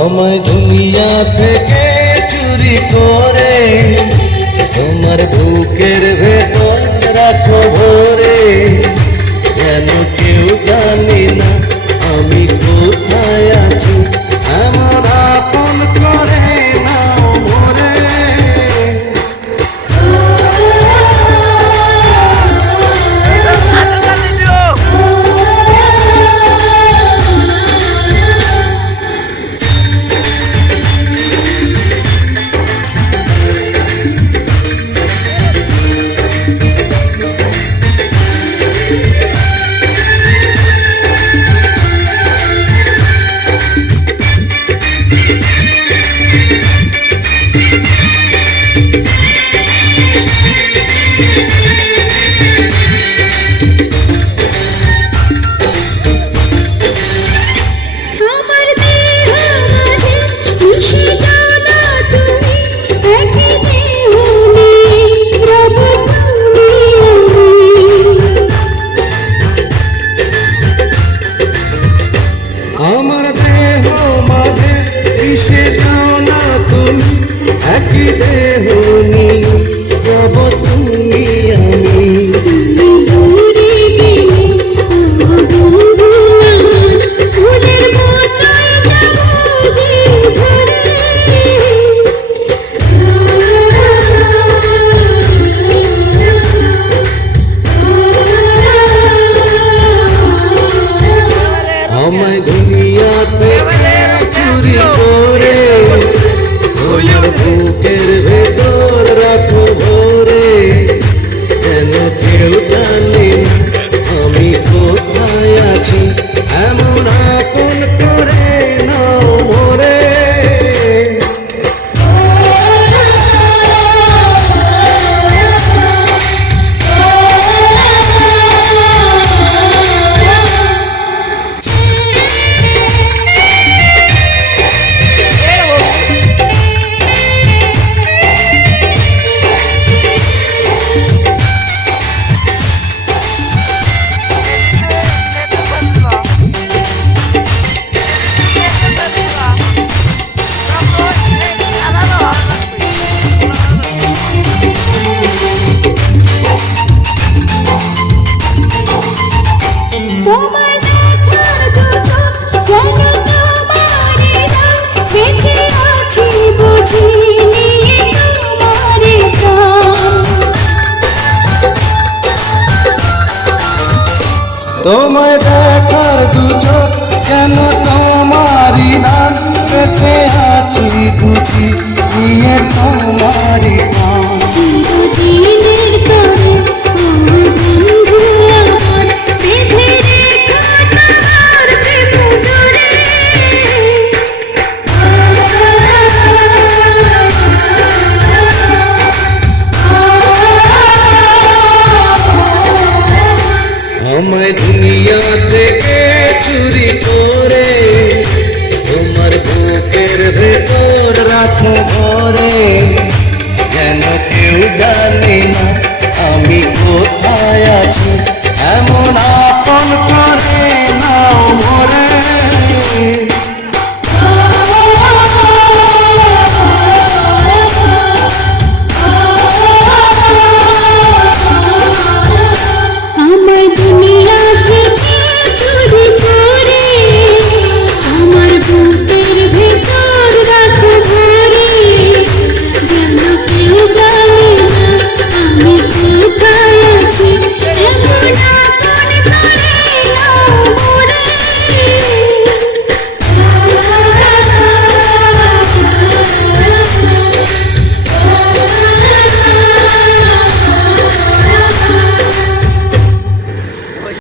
আমায় দুনিয়া থেকে চুরি করে তোমার বুকের ভেতর রাখো ভরে, যেন কেউ জানি না আমি কোথায় আছি, এমন আপন করে নাও মোরে। আমার দেহ মাঝে মিশে যাও না তুমি, একই দেহ নিয়ে যাব তুমি আমি। আমায় দুনিয়া থেকে চুরি করে তোমার বুকের ভেতর রাখো ভরে, যেন কেউ জানি না আমি কোথায় আছি, এমন আপন করে নাও মোরে। তোমায় দেখার দু চোখ কেন তোমারই দান, বেঁচে আছি বুঝি নিয়ে তোমারই